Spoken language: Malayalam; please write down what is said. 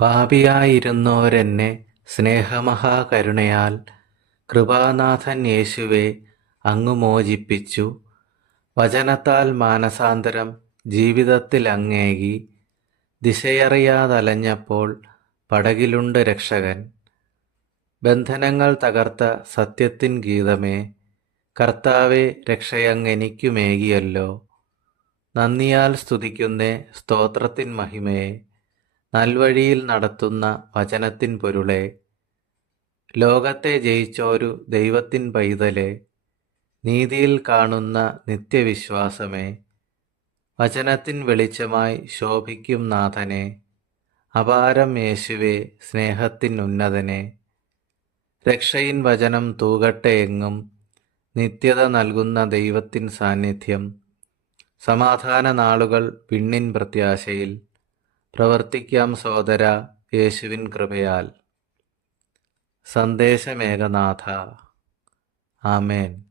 പാപിയായിരുന്നോരെന്നെ സ്നേഹമഹാകരുണയാൽ കൃപാനാഥൻ യേശുവേ അങ്ങ് മോചിപ്പിച്ചു. വചനത്താൽ മാനസാന്തരം ജീവിതത്തിൽ അങ്ങേകി. ദിശയറിയാതലഞ്ഞപ്പോൾ പടകിലുണ്ട് രക്ഷകൻ. ബന്ധനങ്ങൾ തകർത്ത സത്യത്തിൻ ഗീതമേ, കർത്താവേ രക്ഷയങ്ങെനിക്കുമേകിയല്ലോ. നന്ദിയാൽ സ്തുതിക്കുന്നേ സ്തോത്രത്തിൻ മഹിമയെ, നൽവഴിയിൽ നടത്തുന്ന വചനത്തിൻ പൊരുളെ. ലോകത്തെ ജയിച്ചോരു ദൈവത്തിൻ പൈതലെ, നീതിയിൽ കാണുന്ന നിത്യവിശ്വാസമേ, വചനത്തിൻ വെളിച്ചമായി ശോഭിക്കും നാഥനെ, അപാരം യേശുവേ സ്നേഹത്തിൻ ഉന്നതനെ. രക്ഷയിൻ വചനം തൂകട്ടെ എങ്ങും, നിത്യത നൽകുന്ന ദൈവത്തിൻ സാന്നിധ്യം. സമാധാന നാളുകൾ വിണ്ണിൻ പ്രത്യാശയിൽ, പ്രവർത്തിക്കാം സോദര യേശുവിൻ കൃപയാൽ. സന്ദേശമേഘനാഥ. ആമേൻ.